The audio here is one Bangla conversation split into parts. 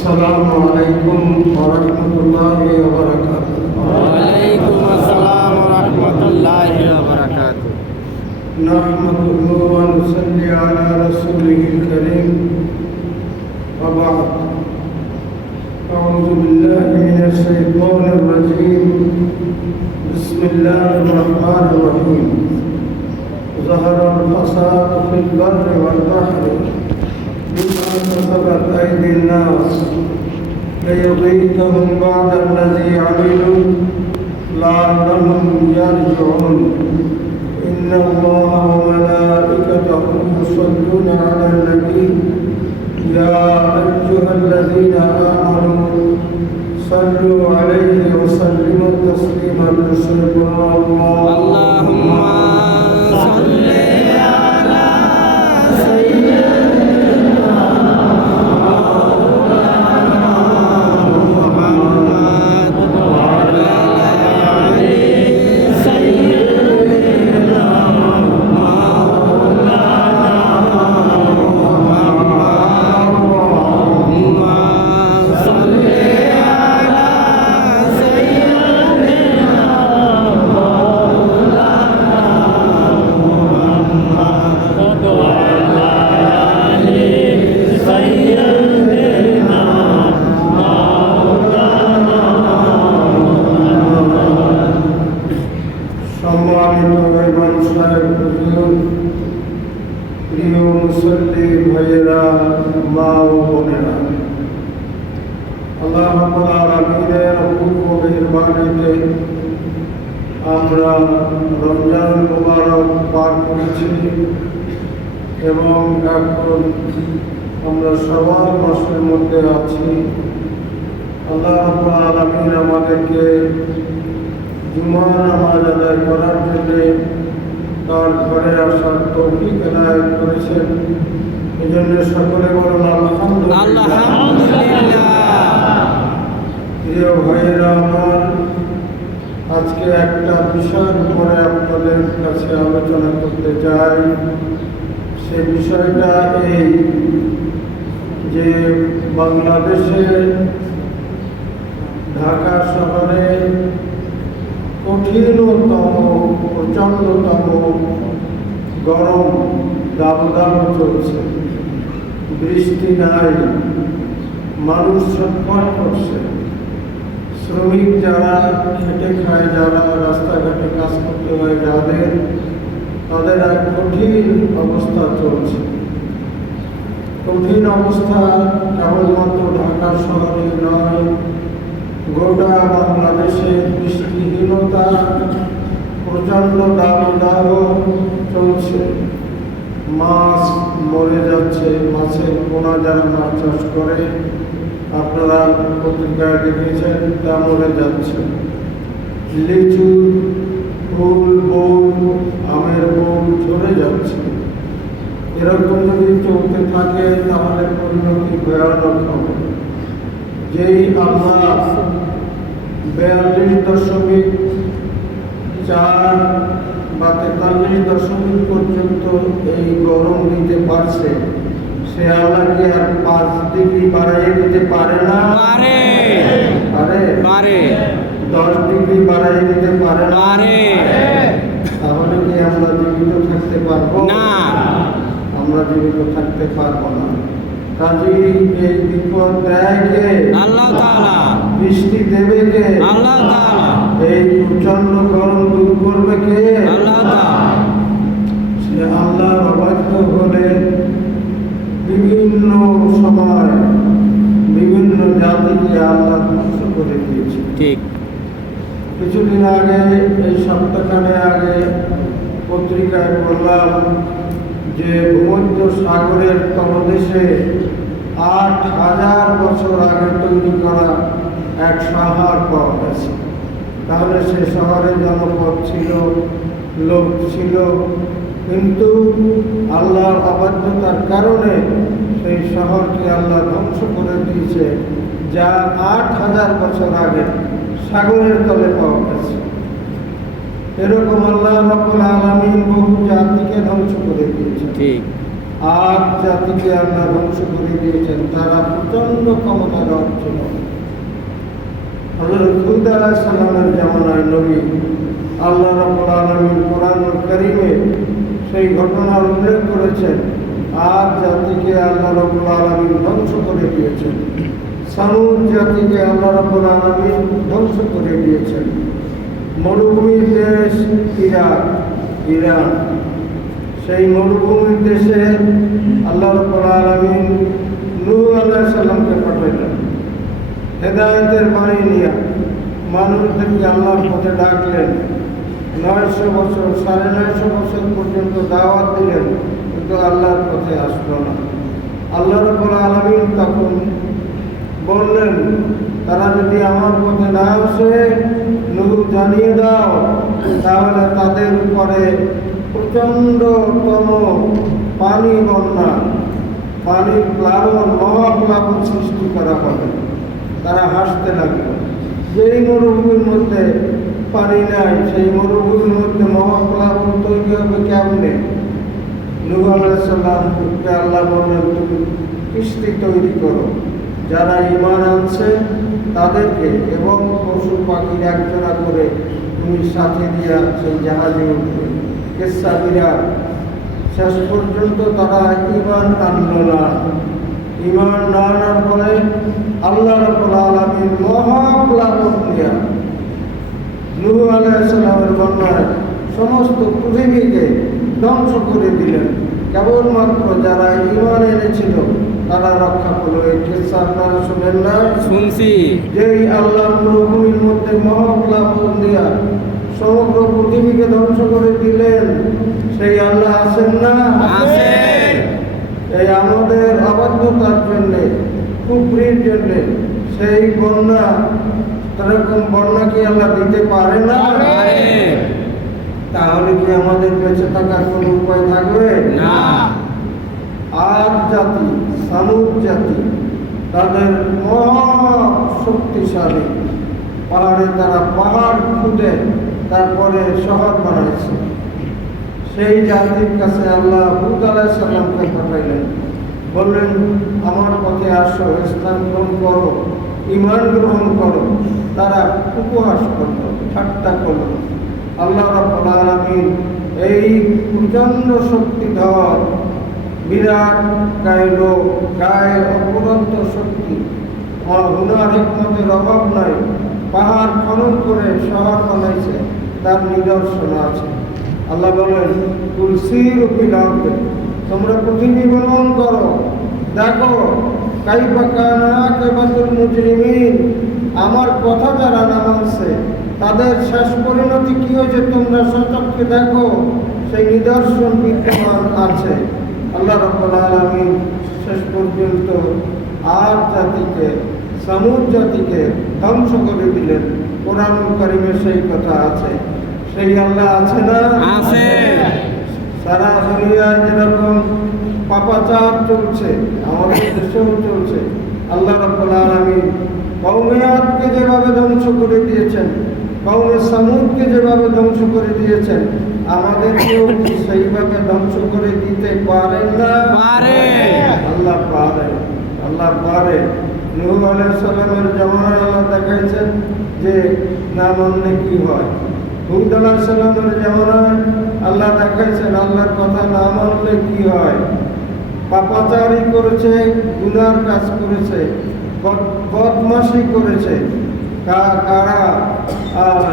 السلام عليكم ورحمة الله وبركاته. وعليكم السلام ورحمة الله وبركاته. نحمده ونصلي على رسوله الكريم وبعد. أعوذ بالله من الشيطان الرجيم. بسم الله الرحمن الرحيم. ظهر الفساد في البر والبحر بما كسبت أيدي الناس ليذيقهم بعد الذي عملوا لعلهم يرجعون. إن الله وملائكته يصلون على النبي يا أيها الذين آمنوا صلوا عليه وسلموا تسليما. اللهم صل على سيدنا محمد وعلى آل سيدنا مولانا محمد. اللهم صل على سيدنا محمد وعلى آل سيدنا مولانا সম্মানিত মেহমান সাহেব, প্রিয় মুসল্লি ভাইয়েরা, মা ও বোনেরা, আল্লাহ রাব্বুল আলামিনের অপূর্ব মেহেরবানিতে আমরা রমজান মুবারক পার করেছি এবং এখন আমরা শাওয়াল মাসের মধ্যে আছি। আল্লাহ রাব্বুল আলামিন আমাদেরকে জুমা নামাজ আদায় করার জন্য তার ঘরে আসার তৌফিক এনায়েত করেছেন। এই জন্য সকলে বলুন আলহামদুলিল্লাহ। আলহামদুলিল্লাহ। প্রিয় ভাইয়েরা আমার, আজকে একটা বিষয়ের উপরে আপনাদের কাছে আলোচনা করতে চাই। সে বিষয়টা এই যে বাংলাদেশের ঢাকা শহরে কঠিনতম প্রচণ্ডতম গরম দাবদাহ চলছে। বৃষ্টি নাই, মানুষ ছটফট করছে। শ্রমিক যারা খেটে খায়, যারা রাস্তাঘাটে কাজ করতে হয়, তাদের এক কঠিন অবস্থা চলছে। কঠিন অবস্থা কেবলমাত্র ঢাকা শহরে নয়, গোটা বাংলাদেশে বৃষ্টিহীনতা, প্রচণ্ড দাবদাহ চলছে। মাছ মরে যাচ্ছে, মাছের পোনা যারা মাছ চাষ করে, আপনারা পত্রিকায় দেখেছেন, তা মরে যাচ্ছে। লিচু ফুল, বউল, আমের বউল ঝরে যাচ্ছে। এরকম যদি চলতে থাকে তাহলে পরিণতি ভয়ানক হবে। যেই আল্লাহ 42.4 বা 43 পর্যন্ত এই গরম দিতে পারছে, সে আল্লাহ কি আর 5 ডিগ্রি বাড়াইয়ে দিতে পারে না? পারে। 10 ডিগ্রি বাড়াইয়ে দিতে পারে না? তাহলে কি আমরা জীবিত থাকতে পারবো না? আমরা জীবিত থাকতে পারবো না। কাজেই এই বিপদ দেয় কে? আল্লাহ তাআলা। বৃষ্টি দেবে কে? আল্লাহ তাআলা। এই প্রচন্ড গরম দূর করবে কে? আল্লাহ তাআলা। সে আল্লাহর অবাধ্য হলে বিভিন্ন সময় বিভিন্ন জাতিকে আল্লাহ ধ্বংস করে দিয়েছে। ঠিক। কিছুদিন আগে, এই সপ্তাহখানে আগে পত্রিকায় পড়লাম যে ভূমধ্য সাগরের তলদেশে 8,000 বছর আগে তৈরি করা এক শহর পাওয়া গেছে। তাহলে সে শহরে জনপদ ছিল, লোক ছিল, কিন্তু আল্লাহর অবাধ্যতার কারণে সেই শহরকে আল্লাহ ধ্বংস করে দিয়েছে, যা 8,000 বছর আগে সাগরের তলে পাওয়া গেছে। এরকম আল্লাহ রাব্বুল আলামিন বহু জাতিকে ধ্বংস করে দিয়েছেন। ঠিক। আদ জাতিকে আল্লাহ ধ্বংস করে দিয়েছেন, তারা প্রচন্ড ক্ষমতাধর ছিল। হযরত হুদ আলাইহিস সালামের জামানায় নবী আল্লাহ রাব্বুল আলামিন কোরআনুল কারীমে সেই ঘটনার উল্লেখ করেছেন। আদ জাতিকে আল্লাহ রাব্বুল আলামিন ধ্বংস করে দিয়েছেন, সামুদ জাতিকে আল্লাহ রাব্বুল আলামিন ধ্বংস করে দিয়েছেন। মরুভূমির দেশ ইরান, সেই মরুভূমির দেশে আল্লাহ রাব্বুল আলামিন নূহ আলাইহিস সালামকে পাঠালেন হেদায়েতের বাণী নিয়ে। মানুষদেরকে আল্লাহর পথে ডাকলেন। 900 বছর 950 বছর পর্যন্ত দাওয়াত দিলেন, কিন্তু আল্লাহর পথে আসলো না। আল্লাহ রাব্বুল আলামিন তখন বললেন, তারা যদি আমার পথে না আসে, নূহ জানিয়ে দাও, তাহলে তাদের উপরে প্রচণ্ডতম পানি বন্যা, পানির প্লাবন, মহাপ্লাবন সৃষ্টি করা হবে। তারা হাসতে লাগলো, যেই মরুভূমির মধ্যে পানি নাই, সেই মরুভূমির মধ্যে মহাপ্লাবন তৈরি হবে কেমনে? নূহ আলাইহিস সালামকে আল্লাহ বললেন, তুমি কিস্তি তৈরি করো, যারা ঈমান আনছে তাদেরকে এবং পশু পাখির একজোড়া করে তুমি সাথে দিয়া সেই জাহাজে উঠবে। কিসসা বিরাট। শেষ পর্যন্ত তারা ঈমান আনলো না। ঈমান না আনার ফলে আল্লাহ রাব্বুল আলামিন মহাপ্লাবন দিয়া নূহ আলাইহিস সালামের বন্যায় সমস্ত পৃথিবীকে ধ্বংস করে দিলেন। কেবলমাত্র যারা ঈমান এনেছিল তারা রক্ষা পেল। এই কিসসা আপনারা শুনেন না? শুনছি। যেই আল্লাহ মরুভূমির মধ্যে মহাপ্লাবন দিয়া সমগ্র পৃথিবীকে ধ্বংস করে দিলেন, সেই আল্লাহ আছেন না? আছেন। এই আমাদের অবাধ্যতার জন্যে, কুফরির জন্যে সেই বন্যা, এরকম বন্যা কি আল্লাহ দিতে পারে না? পারে। তাহলে কি আমাদের বেঁচে থাকার কোনো উপায় থাকবে? না। আদ জাতি, সামুদ জাতি, তাদের মহা শক্তিশালী। পাহাড়ে তারা পাহাড় খুঁড়ে তারপরে শহর বানাইছে। সেই জাতির কাছে আল্লাহ হুদ আলাইহিস সালামকে পাঠাইলেন, বললেন, আমার পথে আসো, ইসলাম গ্রহণ করো, ঈমান গ্রহণ করো। তারা উপহাস করল, ঠাট্টা করল। আল্লাহ রাব্বুল আলামিন এই প্রচণ্ড শক্তিধর, বিরাট গায়ে লোক, গায়ে অপরন্ত শক্তি, হুনার হিকমতের অভাব নাই, পাহাড় খনন করে শহর বানাইছে, তার নিদর্শন আছে। আল্লাহ বলেন, তুলসির ফিল আরদি, তোমরা পৃথিবী ভ্রমণ করো, দেখো কাইফা কানা আকিবাতুল মুজরিমিন, আমার কথা যারা না মানছে তাদের শেষ পরিণতি কি হয়েছে তোমরা সচক্ষে দেখো, সেই নিদর্শন বিদ্যমান আছে। আল্লাহ রাব্বুল আলামিন শেষ পর্যন্ত আদ জাতিকে, সামুদ জাতিকে ধ্বংস করে দিলেন। কোরআনুল কারীমে সেই কথা আছে। সেই আল্লাহ আছে না? আছে। সারা দুনিয়ায় যেরকম পাপাচার চলছে, আমাদের দেশেও চলছে। আল্লাহ রাব্বুল আলামিন কওমে আদকে যেভাবে ধ্বংস করে দিয়েছেন, কওমে সামুদকে যেভাবে ধ্বংস করে দিয়েছেন, আমাদেরকেও কি সেইভাবে ধ্বংস করে দিতে পারেন না? পারে। আল্লাহ পারে, আল্লাহ পারে। নূহ আলাইহিস সালামের জামানায় আল্লাহ দেখাইছেন যে না মানলে কি হয়। হুদ আলাইহিস সালামের জামানায় আল্লাহ দেখাইছেন আল্লাহর কথা না মানলে কি হয়। পাপাচারী করেছে, গুনার কাজ করেছে, বদমাশি করেছে কারা? আর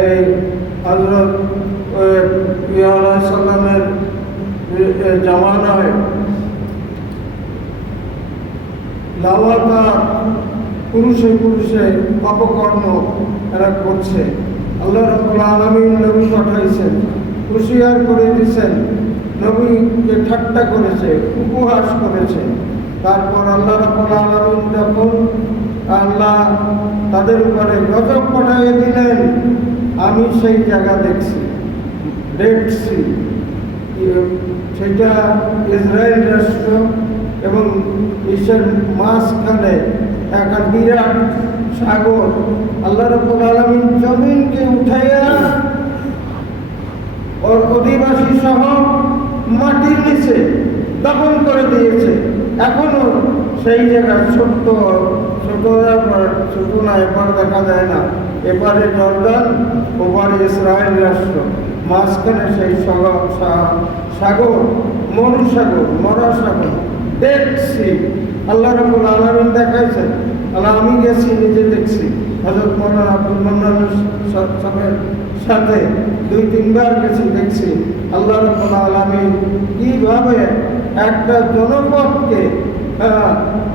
এই হযরত ইয়া আলাইহিস সালামের জামানায় লাগাতার পুরুষে পুরুষে অপকর্ম এরা করছে। আল্লাহ রাব্বুল আলামিন নবী পাঠাইছেন, হুঁশিয়ার করে দিয়েছেন, নবীকে ঠাট্টা করেছে, উপহাস করেছে। তারপর আল্লাহ রাব্বুল আলামিন যখন আল্লাহ তাদের উপরে গজব পাঠিয়ে দিলেন, আমি সেই জায়গা দেখছি, ডেড সি, সেটা ইসরায়েল রাষ্ট্র এবং বিশ্বের মাঝখানে একটা বিরাট সাগর। আল্লাহ রাব্বুল আলামিন জমিনকে উঠাইয়া ওর অধিবাসী সহ মাটির নিচে দখল করে দিয়েছে। এখনো সেই জায়গায় ছোট না, এবার দেখা যায় না। এবারে জর্দান, ওপারে ইসরায়েল রাষ্ট্র, মাঝখানে সেই সাগর, মরুসাগর, মরা সাগর দেখছি। আল্লাহ রাব্বুল আলামিন দেখাইছেন। আল্লাহ, আমি গেছি, নিজে দেখছি। হযরত মাওলানা আব্দুল মান্নান সাহেবের সাথে 2-3 বার গেছি, দেখছি আল্লাহ রাব্বুল আলামিন কিভাবে একটা জনপদকে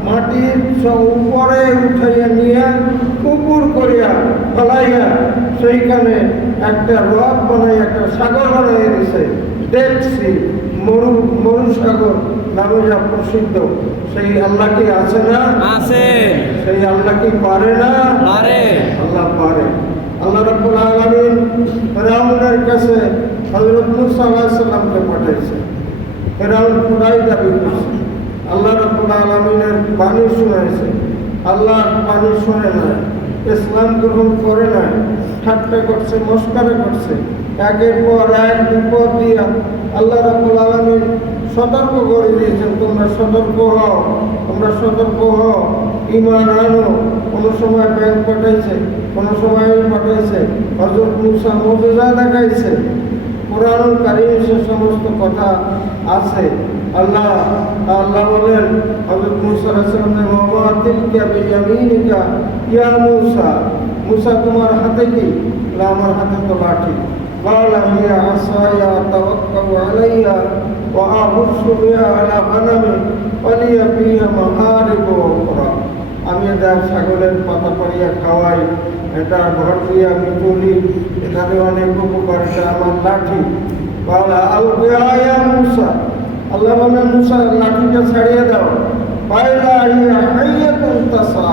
মাটির উপরে উঠাইয়া নিয়ে পুকুর করিয়া ফলাইয়া সেইখানে একটা হ্রদ বানাই, একটা সাগর বানাইয়া দিছে। দেখছি মরুসাগর নামে যা প্রসিদ্ধ, সেই আল্লাহ কি আছে না? আছে। সেই আল্লাহ কি পারে না? পারে। আল্লাহ পারে। আল্লাহ রাব্বুল আলামিন ফিরআউনের কাছে হযরত মূসা আলাইহিস সালামকে পাঠাইছে। ফিরআউন খোদাই দাবি করছে। আল্লাহ রাব্বুল আলামিনের বাণী শুনাইছে। আল্লাহর বাণী শুনে না, ইসলাম গ্রহণ করে না, ঠাট্টা করছে, মস্করা করছে। একের পর এক বিপদ দিয়া আল্লাহ রাব্বুল আলামিন সতর্ক করে দিয়েছেন, তোমরা সতর্ক হও, তোমরা সতর্ক হও, ঈমান আনো। কোনো সময় ব্যাংক পাঠাইছে, কোনো সময় পাঠাইছে। হযরত মূসা মুজিজা দেখাইছে। কোরআনুল কারীমে সে সমস্ত কথা আছে। আল্লাহ বলেন হযরত মূসা আলাইহিস সালামের ওয়া তিলকা বিয়ামিনিকা ইয়া মূসা, মূসা তোমার হাতে কি? আমার হাতে তো লাঠি। قال هي عصاي أتوكل عليها وأهش بها على غنمي ولي فيها مآرب أخرى। আমি এদের ছাগলের পাতা পাড়িয়া খাওয়াই, এটা ঘর দিয়ে আমি তুলি, এখানে অনেক উপকার। এটা আমার লাঠি। বলা আলকিয়া মূসা, আল্লাহ বলেন মূসা লাঠিটা ছাড়িয়ে দাও। পায়লা হিয়া হাইয়াতুন তাসা,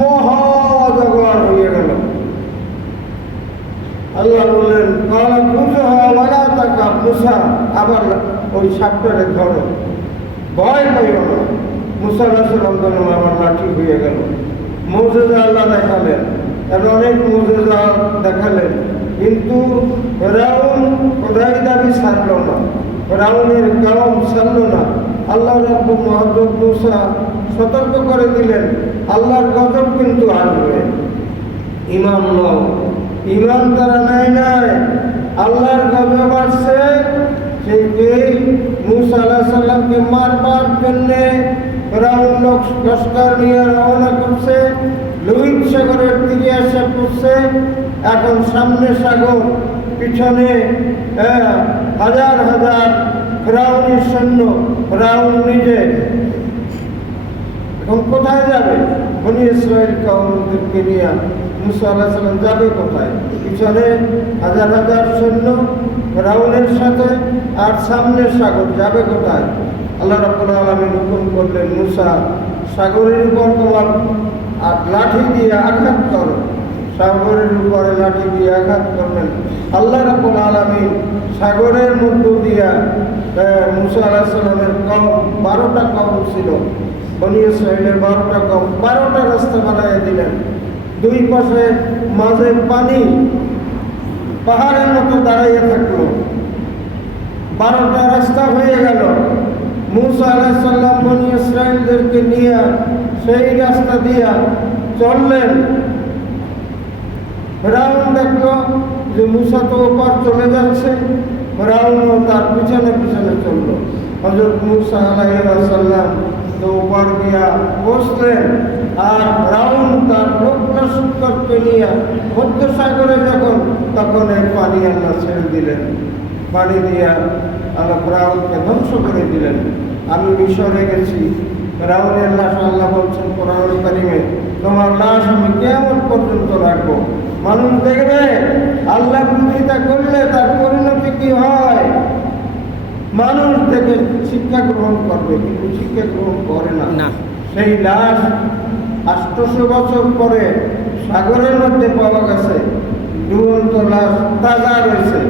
মহাজগর হয়ে গেল। আল্লাহ বললেন কালা খুজহা ওয়ালা তাকাব, মূসা আবার ওই সাপটারে ধরো, ভয় পাইও না। মূসা আলাইহিস সালাম আবার লাঠি হয়ে গেল। মুজিজা আল্লাহ দেখালেন, এর অনেক মুজিজা দেখালেন, কিন্তু ফিরআউন খোদাই দাবি ছাড়ল না, ফিরআউনের কওম ছাড়ল না। আল্লাহ রাব্বুল হযরত মূসা সতর্ক করে দিলেন, আল্লাহর গজব কিন্তু আসবে। ঈমান নাও, ঈমান তারা নাই, আল্লাহর গজব আসছে। সেই মূসা আলাইহিস সালামকে মারবার জন্য ফিরআউন লস্কর নিয়ে রওনা করছে, লোহিত সাগরের তীরে এসে পড়ছে। এখন সামনে সাগর, পিছনে হাজার হাজার ফিরআউনের সৈন্য, ফিরআউন নিজে। এখন কোথায় যাবে? বনি ইসরাইল কওমদেরকে নিয়ে মূসা আলাইহিস সালাম যাবে কোথায়? পিছনে হাজার হাজার সৈন্য ফিরআউনের সাথে, আর সামনে সাগর, যাবে কোথায়? আল্লাহ রাব্বুল আলামিন হুকুম করলেন, মূসা সাগরের উপর তোমার লাঠি দিয়ে আঘাত করো। সাগরের উপরে লাঠি দিয়ে আঘাত করলেন। আল্লাহ রাব্বুল আলামিন সাগরের মধ্য দিয়া মূসা আলাইহিস সালামের কওম, 12টা কওম ছিল, বনি ইসরাইলের 12টা কওম, 12টা রাস্তা বানাইয়া দিলেন। দুই পাশে মাঝে পানি পাহাড়ের মতো দাঁড়াইয়া থাকলো। 12টা রাস্তা হয়ে গেল। মূসা আলাইহিস সালাম বনি ইসরাইলদেরকে নিয়ে সেই রাস্তা দিয়া চললেন। ফিরআউন দেখলো যে মূসা তো ওপার চলে যাচ্ছে, ফিরআউনও তার পিছনে পিছনে চলল। হযরত মূসা আলাইহিস সালাম তো ওপার গিয়া বসলেন, আর ফিরআউন তার লোকলস্করকে নিয়ে মধ্য সাগরে যখন, তখন এই পানি আল্লাহ ছেড়ে দিলেন। পানি দিয়া আল্লাহ ফিরআউনকে ধ্বংস করে দিলেন। আমি মিশরে গেছি, ফিরআউনের লাশ আল্লাহ বলছেন কোরআন কারীমে, তোমার লাশ আমি কিয়ামত পর্যন্ত রাখবো। মানুষ দেখবে আল্লাহ বিরোধিতা করলে তার পরিণতি কি হয়। মানুষ থেকে শিক্ষা গ্রহণ করবে, কিন্তু শিক্ষা গ্রহণ করে না। সেই লাশ 800 বছর পরে সাগরের মধ্যে পাওয়া গেছে, ডুবন্ত লাশ তাজা রয়েছে।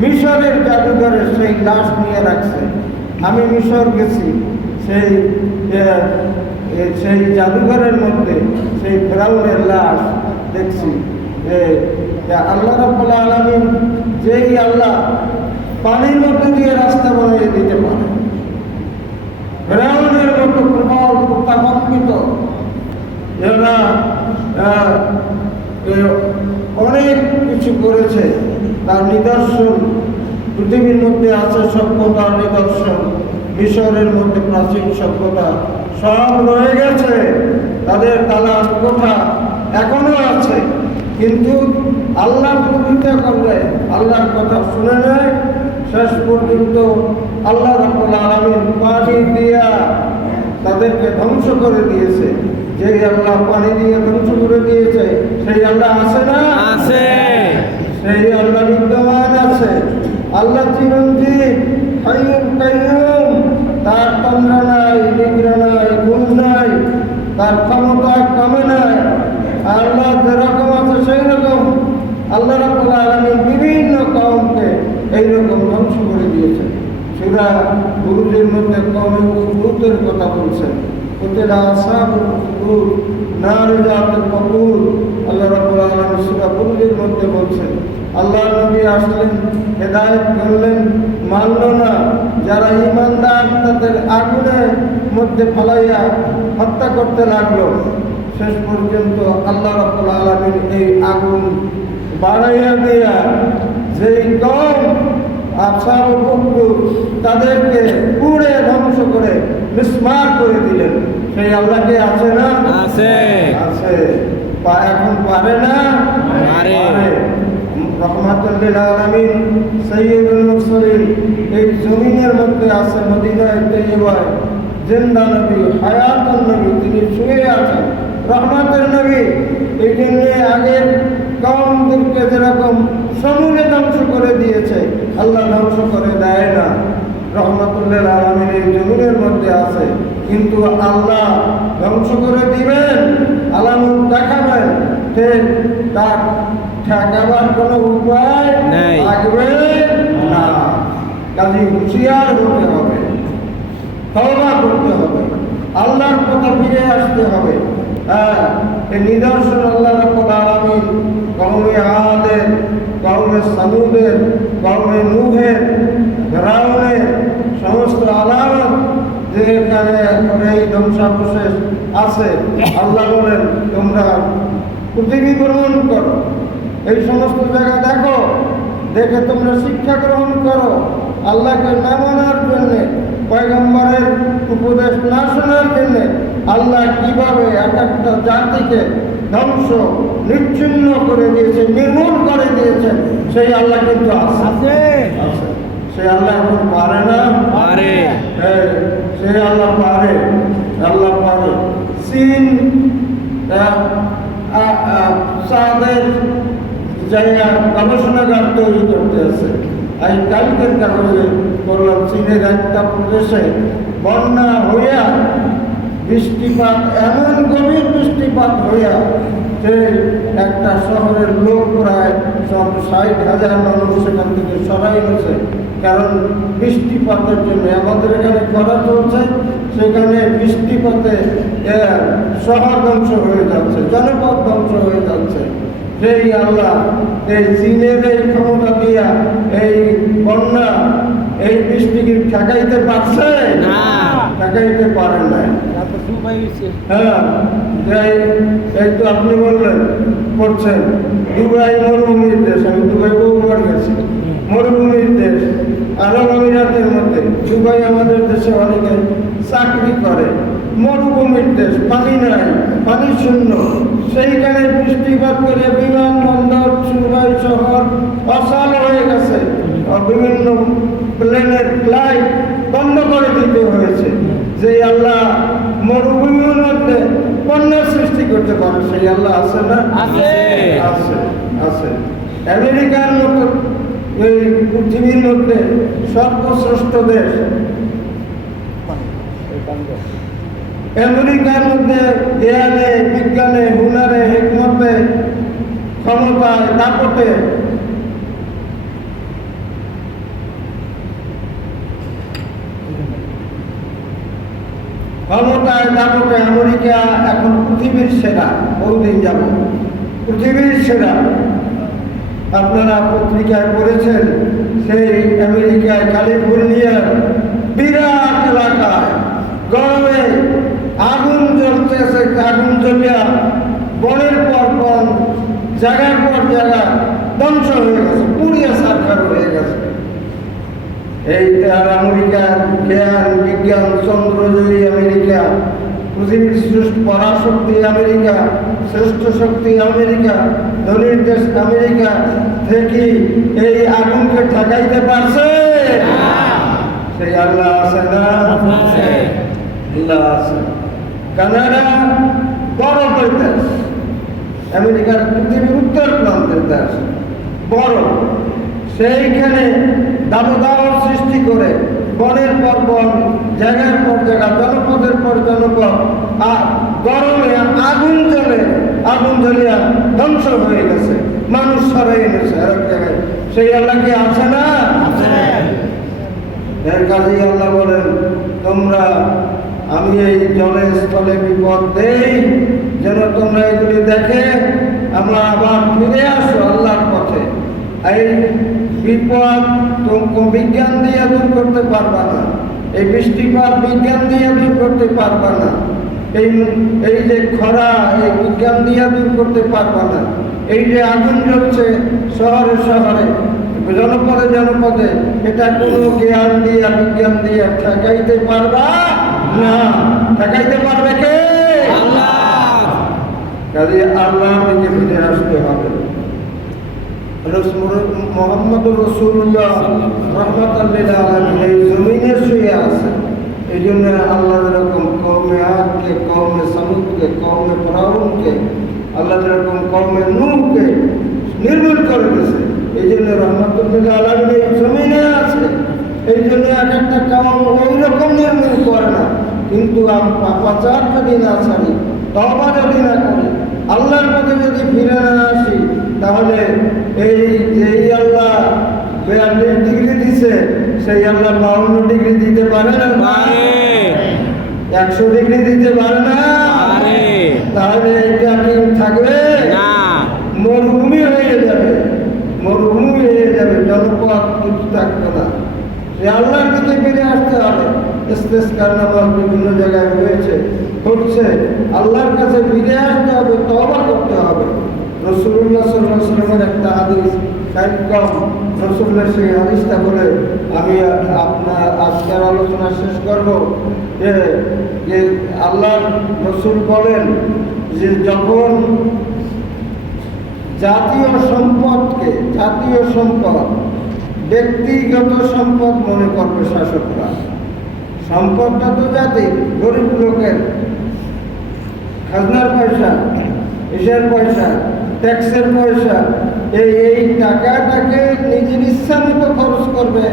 মিশরের জাদুঘরে সেই লাশ নিয়ে রাখছে। আমি মিশর গেছি, সেই জাদুঘরের মধ্যে সেই ফিরআউনের লাশ দেখছি। আল্লাহ রাব্বুল আলামিন যেই আল্লাহ পানির মধ্যে দিয়ে রাস্তা বানিয়ে দিতে পারে, ফেরাউনের মতো প্রবল প্রতাপান্বিত, এরা অনেক কিছু করেছে। তার নিদর্শন পৃথিবীর মধ্যে আছে, সভ্যতার নিদর্শন। মিশরের মধ্যে প্রাচীন সভ্যতা সব রয়ে গেছে, তাদের দালান কোঠা এখনো আছে। কিন্তু আল্লাহ প্রতিজ্ঞা করলে, আল্লাহর কথা শুনে নেয়, শেষ পর্যন্ত আল্লাহ রাব্বুল আলামিন পানি দিয়া তাদেরকে ধ্বংস করে দিয়েছে। যে আল্লাহ পানি দিয়ে ধ্বংস করে দিয়েছে, সেই আল্লাহ আছে না? আছে। সেই আল্লাহ বিদ্যমান আছে। আল্লাহ চিরঞ্জীব, হাইয়ুল কাইয়ুম, তার তন্দ্রা নাই, নিদ্রা নাই, ঘুম নাই, তার ক্ষমতা কমে নাই। আল্লাহ যেরকম আছে সেই রকম আল্লাহ রাব্বুল আলামিন বিভিন্ন কওমকে এইরকম ধ্বংস করে দিয়েছেন। সূরা বুরুজের মধ্যে কওমে উখদুদের কথা বলছেন। কুতিলা আসহাবুল উখদুদ নারু যাতুল ওয়াকুদ, আল্লাহ রাব্বুল আলামিন সূরা বুরুজের মধ্যে বলছেন। আল্লাহ নবী আসলেন, হেদায়েত করলেন, মানল না। যারা ঈমানদার তাদের আগুনের মধ্যে ফেলাইয়া হত্যা করতে লাগলো। শেষ পর্যন্ত আল্লাহ রাব্বুল আলামিন এই আগুন বাড়াইয়া দিয়া যেই কওম আসহাবুল উখদুদ তাদেরকে পুড়ে ধ্বংস করে মিসমার করে দিলেন। সেই আল্লাহকে আছে না? আছে। আছে। এখন পারে না? পারে। রহমাতুল লিল আলামিন, সাইয়্যিদুল মুরসালিন, এই জমিনের মধ্যে আছে মদিনায়ে তাইয়্যিবায় জিন্দা নবী, হায়াতুন নবী, তিনি শুয়ে আছেন, রহমাতের নবী। এই জন্য আগের কওমদেরকে যেরকম সমূলে ধ্বংস করে দিয়েছে, আল্লাহ ধ্বংস করে দেয় না। রহমাতুল লিল আলামিন এই জমিনের মধ্যে আছে, কিন্তু আল্লাহ ধ্বংস করে দিবেন, আলামত দেখাবেন, তার ঠেকাবার কোনো উপায় নেই, থাকবে না। কাজে হুঁশিয়ার হতে হবে, তওবা করতে হবে, আল্লাহর কথা ফিরে আসতে হবে। এই নিদর্শন আল্লাহ রাব্বুল আলামিন কওমে আদের, কওমে সামুদের, কওমে নূহের, ফিরআউনের সমস্ত আলামত যেখানে এই ধ্বংসাবশেষ আছে, আল্লাহ বলেন তোমরা পৃথিবী ভ্রমণ করো, এই সমস্ত জায়গা দেখো, দেখে তোমরা শিক্ষা গ্রহণ করো। আল্লাহকে না মানার জন্যে, পয়গম্বরের উপদেশ না শোনার জন্যে আল্লাহ কিভাবে এক একটা জাতিকে ধ্বংস নিচ্ছিন্ন করে দিয়েছে, নির্মূল করে দিয়েছেন, সেই আল্লাহ কিন্তু আছে। সেই আল্লাহ এখন পারে না? পারে। সেই আল্লাহ পারে, আল্লাহ পারে। চীন সাদের জায়গা গবেষণাগার তৈরি করতে আছে। আমি কালকের কাগজে বললাম, চীনের একটা প্রদেশে বন্যা হইয়া বৃষ্টিপাত, এমন গভীর বৃষ্টিপাত হইয়া যে একটা শহরের লোক প্রায় 60,000 মানুষ সেখান থেকে সরাই হয়েছে। কারণ বৃষ্টিপাতের জন্য আমাদের এখানে খরা চলছে, সেখানে বৃষ্টিপাতে শহর ধ্বংস হয়ে যাচ্ছে, জনপদ ধ্বংস হয়ে যাচ্ছে। সেই আল্লাহ এই চীনের এই ক্ষমতা দিয়া এই বন্যা, এই বৃষ্টিকে ঠেকাইতে পারছে না, ঠেকাইতে পারে না। হ্যাঁ, এই তো আপনি বললেন করছেন, দুবাই মরুভূমির দেশ। আমি দুবাই বহুবার গেছি, মরুভূমির দেশ, আরব আমিরাতের মধ্যে। দুবাই আমাদের দেশে অনেকে চাকরি করে, মরুভূমির দেশ, পানি নাই, পানি শূন্য। সেইখানে বৃষ্টিপাত করে বিমানবন্দর, দুবাই শহর অচল হয়ে গেছে, বিভিন্ন প্লেনের ফ্লাইট বন্ধ করে দিতে হয়েছে। যে আল্লাহ মরুভূমির মধ্যে বন্যা সৃষ্টি করতে পারে, সেই আল্লাহ আছে না? আছে। আছে, আছে। আমেরিকার মতো এই পৃথিবীর মধ্যে সর্বশ্রেষ্ঠ দেশ, আমেরিকার মধ্যে জ্ঞানে, বিজ্ঞানে, হুনারে, হিকমতে, ক্ষমতায়, দাপটে আমেরিকা এখন পৃথিবীর সেরা, বহুদিন যাব পৃথিবীর সেরা। আপনারা পত্রিকায় পড়েছেন, সেই আমেরিকায় ক্যালিফোর্নিয়ার বিরাট এলাকায় গরমে আগুন জ্বলতেছে, আগুন জ্বলিয়া বনের পর বন, জায়গার পর জায়গা ধ্বংস হয়ে গেছে, পুড়িয়া সারখার হয়ে গেছে। এই তার আমেরিকার জ্ঞান বিজ্ঞান চন্দ্রজয়ী আমেরিকা, পৃথিবীর শ্রেষ্ঠ পরাশক্তি আমেরিকা, শ্রেষ্ঠ শক্তি আমেরিকা, ধনীর দেশ আমেরিকা থেকে এই আগুনকে ঠেকাইতে পারছে? সেই আল্লাহ আছে না? আল্লাহ আছে। কানাডা বরফের দেশ, আমেরিকার পৃথিবীর উত্তর প্রান্তের দেশ, বরফ। সেইখানে দাবদাহ সৃষ্টি করে বনের পর বন, জায়গার পর জায়গা, জনপদের পর জনপদ, আর গরমে আগুন জ্বলে, আগুন জ্বলিয়া ধ্বংস হয়ে গেছে, মানুষ সরাই এনেছে এক জায়গায়। সেই আল্লাহ কি আছে না? এর কাজেই আল্লাহ বলেন, তোমরা আমি এই জলে স্থলে বিপদ দেই যেন তোমরা এগুলি দেখে আমরা আবার ফিরে আসো আল্লাহর পথে। এই বিপদ তুমি বিজ্ঞান দিয়ে দূর করতে পারবা না, এই বৃষ্টিপাত বিজ্ঞান দিয়ে দূর করতে পারবা না, এই যে খরা এই বিজ্ঞান দিয়ে দূর করতে পারবা না, এই যে আগুন জ্বলছে শহরে শহরে জনপদে জনপদে, এটা কোনো জ্ঞান দিয়া বিজ্ঞান দিয়া ঠেকাইতে পারবা না। ঠেকাইতে পারবে কে? কাজে আল্লাহর দিকে ফিরে আসতে হবে। মোহাম্মদ রাসূলুল্লাহ রাহমাতাল লিল আলামিন এই জমিনে শুয়ে আছে। এই জন্য আল্লাহ এরকম কওমে আদকে, কওমে সামুদকে, কওমে ফিরআউনকে, আল্লাহ এরকম কওমে নূহকে নির্মূল করে দিয়েছে। এই জন্য রাহমাতুল লিল আলামিন এই জমিনে আছে। এই জন্য এক একটা কওম ওই রকম নির্মূল করে না, কিন্তু পাপাচার যদি না ছাড়ি, তওবা যদি না করি, আল্লাহর পথে যদি ফিরে না আসি, তাহলে এই যেই আল্লাহ 42 ডিগ্রি দিছে সেই আল্লাহ 52 ডিগ্রি দিতে পারে না? 100 ডিগ্রি দিতে পারে না? তাহলে এটা কি থাকবে? মরুভূমি হয়ে যাবে, মরুভূমি হয়ে যাবে, জনপদ কিছু থাকবে না। সে আল্লাহর দিকে ফিরে আসতে হবে। ইস্তেসকার নামাজ বিভিন্ন জায়গায় হয়েছে, হচ্ছে। আল্লাহর কাছে ফিরে আসতে হবে, তওবা করতে হবে। রাসূলুল্লাহ সাল্লাল্লাহু আলাইহি ওয়াসাল্লামের একটা হাদিস একদম রাসূলের সেই হাদিসটা বলে আমি আপনার আজকের আলোচনা শেষ করব। যে আল্লাহর রাসূল বলেন যে যখন জাতীয় সম্পদকে, জাতীয় সম্পদ ব্যক্তিগত সম্পদ মনে করবে শাসকরা, সম্পদটা তো জাতির, গরিব লোকের খাজনার পয়সা, ইসের পয়সা, ট্যাক্সের পয়সা, এই টাকাটাকে নিজের ইচ্ছা মতো খরচ করবে,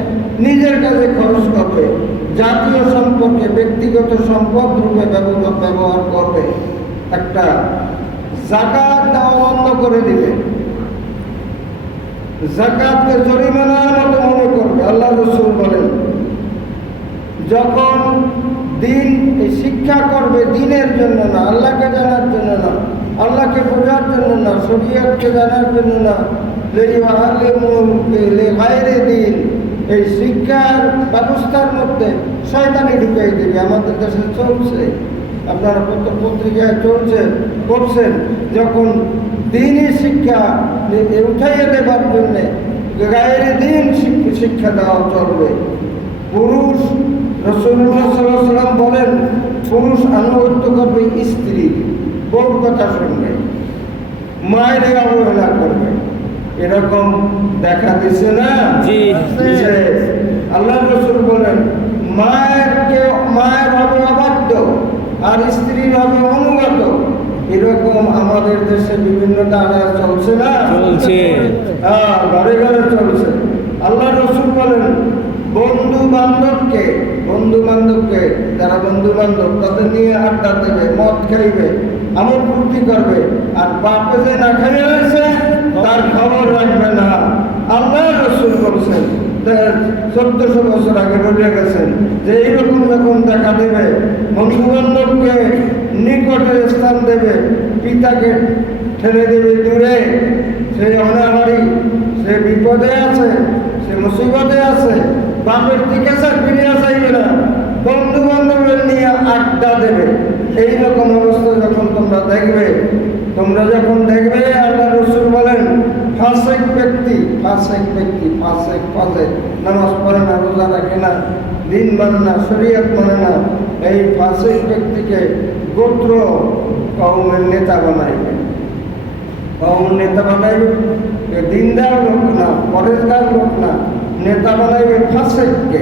নিজের কাছে খরচ করবে। জাতীয় সম্পদকে ব্যক্তিগত সম্পদ রূপে ব্যবহার করবে। একটা যাকাত দেওয়া বন্ধ করে দিবে, যাকাতকে জরিমানার মতো মনে করবে। আল্লাহ রাসূল বলেন, যখন দিন শিক্ষা করবে দিনের জন্য না, আল্লাহকে জানার জন্য না, আল্লাহকে বোঝার জন্য না, শরীয়তকে জানার জন্য না, দিন, এই শিক্ষার ব্যবস্থার মধ্যে শয়তানি ঢুকাই দেবে। আমাদের দেশে চলছে, আপনারা পত্রিকায় চলছে, করছেন, যখন দিনই শিক্ষা উঠাইয়ে দেবার জন্যে গায়ের দিন শিক্ষা দেওয়া চলবে। পুরুষ, রাসূলুল্লাহ সাল্লাল্লাহু আলাইহি ওয়াসাল্লাম বলেন, পুরুষ আনুগত্য করবে স্ত্রী, বউর কথা শুনবে, মায়ের অবহেলা করবে। এরকম দেখা দিছে না? আল্লাহ রাসূল বলেন, মায়ের হবে অবাধ্য আর স্ত্রীর হবে অনুগত। এরকম আমাদের দেশে বিভিন্ন দাঁড়ায় চলছে না? চলছে, হ্যাঁ, ঘরে ঘরে চলছে। আল্লাহ রাসূল বলেন, বন্ধু বান্ধবকে যারা বন্ধু বান্ধব তাদের নিয়ে আড্ডা দেবে, মদ খাইবে, আমোদ ফুর্তি করবে, আর বাপে যে না খাইয়ে রয়েছে তার খবর রাখবে না। আল্লাহ রাসূল বলছেন, 1400 বছর আগে বলে গেছেন যে এইরকম যখন দেখা দেবে, বন্ধু বান্ধবকে নিকটে স্থান দেবে, পিতাকে ঠেলে দেবে দূরে, সে অনাহারি, সে বিপদে আছে, সে মুসিবতে আছে, বাপের দিকে ফিরে চাইবে না, বন্ধু বান্ধবের নিয়ে আড্ডা দেবে। এইরকম অবস্থা যখন তোমরা দেখবে, আল্লাহ রসুল বলেন ফাসেক ব্যক্তি নামাজ পড়ে না, রোজা রাখে না, দিন মানে না, শরীয়ত মানে না, এই ফাসেক ব্যক্তিকে গোত্র কওমের নেতা বানাইবে। দিনদার লোক না, পরেশগার লোক না, নেতা বানাইবে ফাসেককে।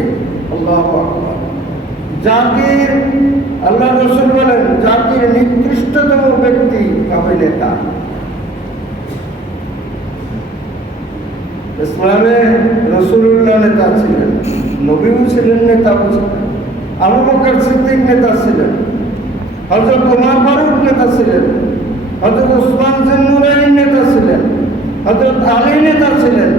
আল্লাহু আকবার। জাতির, আল্লাহ রসুল বলেন জাতির নিকৃষ্টতম ব্যক্তি হবে নেতা। ইসলামে রসুলুল্লাহ নেতা ছিলেন, নবীও ছিলেন, নেতাও ছিলেন। আবু বকর সিদ্দিক নেতা ছিলেন, হযরত ওমর ফারুক নেতা ছিলেন, হযরত উসমান জিন্নুরাইন নেতা ছিলেন, হযরত আলী নেতা ছিলেন।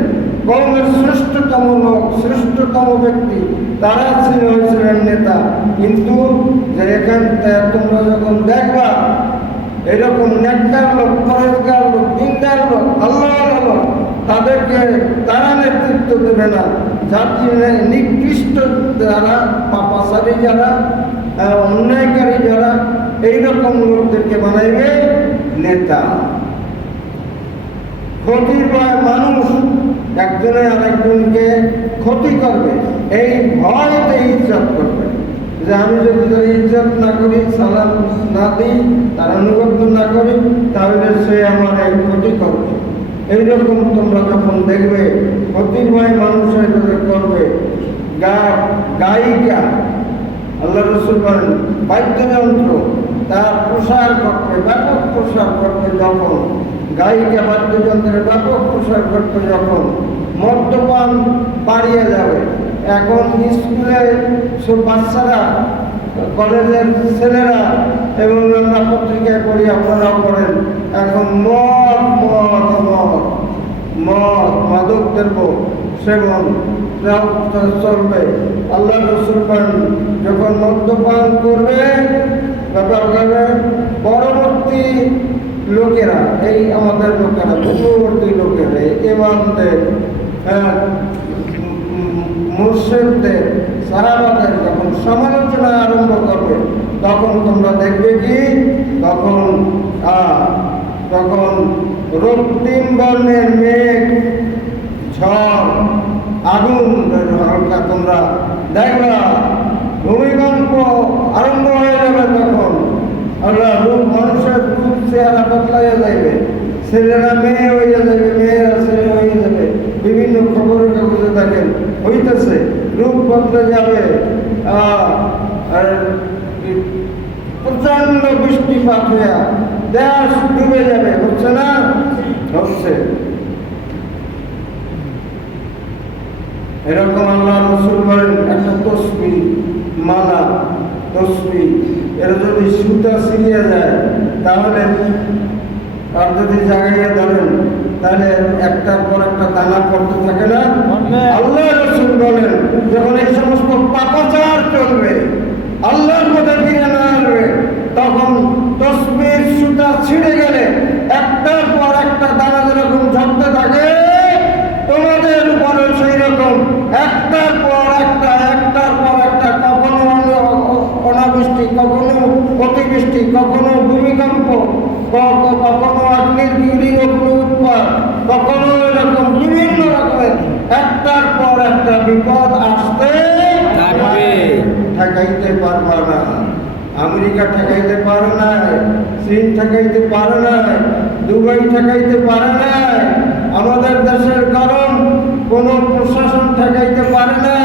কওমের শ্রেষ্ঠতম লোক, শ্রেষ্ঠতম ব্যক্তি তারা হয়েছিলেন নেতা। কিন্তু যে এখান থেকে তোমরা যখন দেখবা এরকম নেককার লোক, পরেশগার লোক, দিনদার লোক, আল্লাহওয়ালা লোক, তাদেরকে তারা নেতৃত্ব দেবে না। জাতির নিকৃষ্ট যারা, পাপাচারী যারা, অন্যায়কারী যারা, এইরকম লোকদেরকে বানাইবে নেতা। ক্ষতির ভয় মানুষ একজনে আরেকজনকে ক্ষতি করবে, এই ভয়তে ইজ্জত করবে। যে আমি যদি তার ইজ্জত না করি, সালাম না দিই, তার অনুগত্য না করি, তাহলে সে আমার এক ক্ষতি করবে। এইরকম তোমরা যখন দেখবে ক্ষতির ভয় মানুষের করবে। গায়িকা, আল্লাহ রসুল বলেন বাদ্যযন্ত্র তার প্রসার করবে, ব্যাপক প্রসার করবে। যখন গায়িকা বাদ্যযন্ত্রের ব্যাপক প্রসার করবে, যখন মদ্যপান বাড়িয়ে যাবে। এখন স্কুলে সব বাচ্চারা, কলেজের ছেলেরা, এবং আমরা পত্রিকায় পড়ি, আপনারাও পড়েন, এখন মাদক দ্রব্য সেবন চলবে। আল্লাহ রসুল যখন মদ্যপান করবে, ব্যাপার করবে, পরবর্তী লোকেরা, এই আমাদের লোকেরা, পূর্ববর্তী লোকেরা, ইমামদের, মুর্শিদদের, সাহাবাদের যখন সমালোচনা আরম্ভ করবে, তখন তোমরা দেখবে কি তখন রক্তিম বর্ণের মেঘ, ঝড়, আগুন হালকা তোমরা দেখবা, ভূমিকম্প আরম্ভ হয়ে যাবে। তখন আল্লাহ রূপ, মানুষের রূপ চেহারা বদলাইয়া যাইবে, ছেলেরা মেয়ে হয়ে যাবে, মেয়েরা ছেলে হয়ে যাবে। বিভিন্ন খবরের কাগজে দেখেন হইতেছে, রূপ বদলে যাবে। আর প্রচন্ড বৃষ্টিপাত হইয়া দেশ ডুবে যাবে, হচ্ছে না? হচ্ছে। এরকম আল্লাহ রসুল বলেন একটা তসবিহ, মালা, তসবিহ, এর যদি সুতা ছিঁড়িয়ে যায়, তাহলে আর যদি জাগাইয়া ধরেন, তাহলে একটার পর একটা দানা পড়তে থাকে না? আল্লাহ রসুল বলেন যখন এই সমস্ত পাপাচার চলবে, আল্লাহর মধ্যে ফিরে না আসবে, তখন তসবির সুতা ছিঁড়ে গেলে একটার পর একটা দানা যেরকম ঝরতে থাকে, তোমাদের উপরে সেই রকম একটার পর একটা, কখনো অনাবৃষ্টি, কখনো অতিবৃষ্টি, কখনো ভূমিকম্প, কখনো অগ্নির বিউরি উৎপাত, কখনো এরকম বিভিন্ন রকমের একটার পর একটা বিপদ আসতে থাকবে। ঠেকাইতে পারবা না। আমেরিকা ঠেকাইতে পারে না, চীন ঠেকাইতে পারে না, দুবাই ঠেকাইতে পারে না, আমাদের দেশের গরম কোনো প্রশাসন ঠেকাইতে পারে না।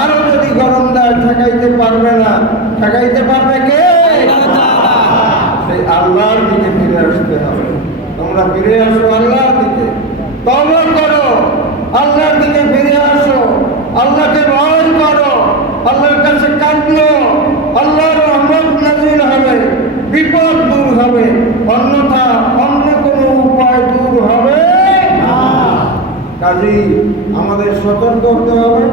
আরো যদি গরম দেয় ঠেকাইতে পারবে না। ঠেকাইতে পারবে কে? সেই আল্লাহর দিকে ফিরে আসতে হবে। তোমরা ফিরে আসো আল্লাহর দিকে, তওবা করো, আল্লাহর দিকে ফিরে আসো, আল্লাহকে ভয় করো, আল্লাহর কাছে কাঁদো, আল্লাহর রহমত নাযিল হবে, বিপদ দূর হবে, অন্যথা অন্য কোনো উপায় দূর হবে না। কাজেই আমাদের সতর্ক হতে হবে,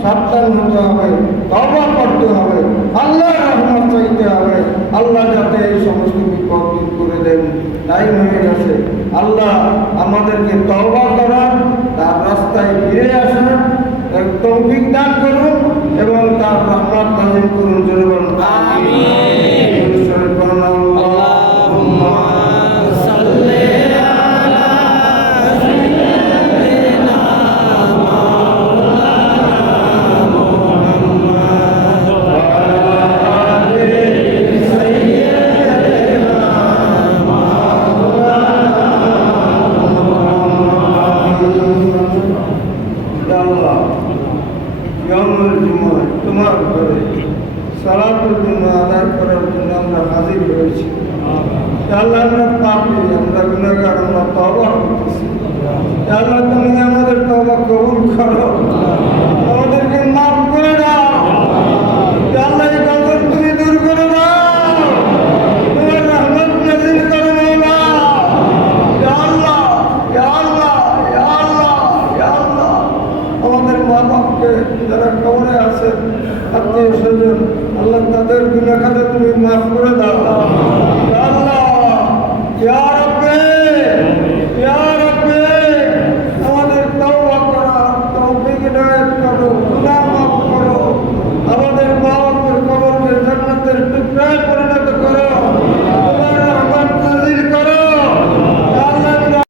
সাবধান হতে হবে, তওবা করতে হবে, আল্লাহর রহমত চাইতে হবে। আল্লাহ যাতে এই সমস্ত বিপদ দূর করে দেন, টাইম হয়ে গেছে। আল্লাহ আমাদেরকে তওবা করার, তার রাস্তায় ফিরে আসার তৌফিক দান করুন এবং তার রহমত রহমত নাযিল করুন জোরে বলুন আমিন। দুরূদ শরীফ পড়ুন আল্লাহুম্মা সাল্লি আলা সাইয়্যিদিনা মাওলানা মুহাম্মদ ওয়া আলা আলি সাইয়্যিদিনা ইয়া আল্লাহ ইয়াউমুল জুমআহ তোমার ঘরে সালাতুল জুমআহ আদায় করার জন্য আমরা হাজির হয়েছি। ইয়া আল্লাহ আমরা পাপী, আমরা গুনাহগার, আমরা তওবা করতেছি। ইয়া আল্লাহ তুমি আমাদের তওবা কবুল করো, আমাদেরকে মাফ